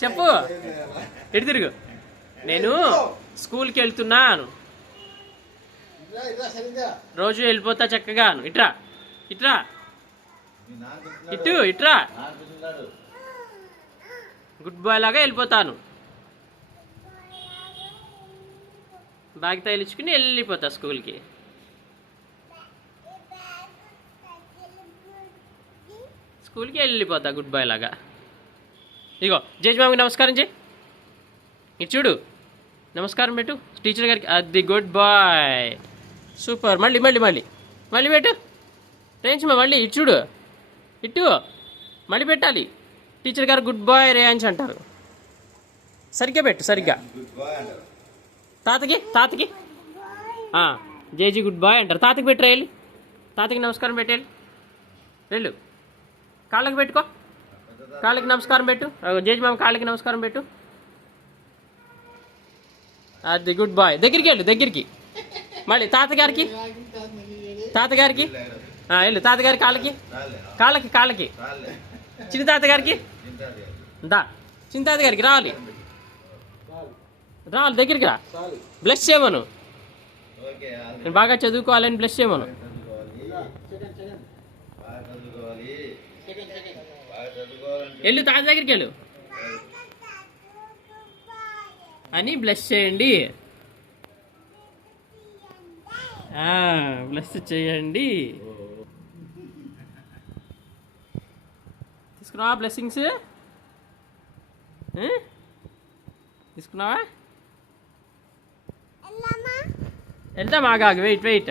చెప్పు. ఇటు తిరుగు. నేను స్కూల్కి వెళ్తున్నాను. రోజు వెళ్ళిపోతా చక్కగాను. ఇట్రా ఇట్రా ఇట్రా. గుడ్ బాయ్ లాగా వెళ్ళిపోతాను. బ్యాగ్ తగిలించుకుని వెళ్ళిపోతా స్కూల్కి. స్కూల్కి వెళ్ళిపోతా గుడ్ బాయ్ లాగా. ఇగో జయమామికి నమస్కారం చేయి. ఇటు చూడు, నమస్కారం పెట్టు టీచర్ గారికి. అది గుడ్ బాయ్, సూపర్. మళ్ళీ మళ్ళీ మళ్ళీ మళ్ళీ పెట్టు. రేంజ్మా మళ్ళీ ఇటు చూడు, ఇటు మళ్ళీ పెట్టాలి. టీచర్ గారు గుడ్ బాయ్ రేంజ్ అంటారు. సరిగ్గా పెట్టు, సరిగ్గా. తాతకి జేజీ గుడ్ బాయ్ అంటారు. తాతకి పెట్టు వెళ్ళి. తాతకి నమస్కారం పెట్టేయాలి. వెళ్ళు, కాళ్ళకి పెట్టుకో. కాళ్ళకి నమస్కారం పెట్టు. జేజమామ కాళ్ళకి నమస్కారం పెట్టు. అది గుడ్ బాయ్. దగ్గరికి వెళ్ళు, దగ్గరికి. మళ్ళీ తాతగారికి వెళ్ళు. తాతగారి కాళ్ళకి చిన్న తాతగారికి చిన్న తాతగారికి రావాలి. దగ్గరికి రా. బ్లెస్ చేయమను. నేను బాగా చదువుకోవాలని బ్లెస్ చేయమను. వెళ్ళు, తాత దగ్గరికి వెళ్ళు అని బ్లెస్ చేయండి. బ్లెస్ చేయండి. తీసుకున్నావా బ్లెస్సింగ్స్? తీసుకున్నావా? వెళ్తాం. ఆగాగు, వెయిట్.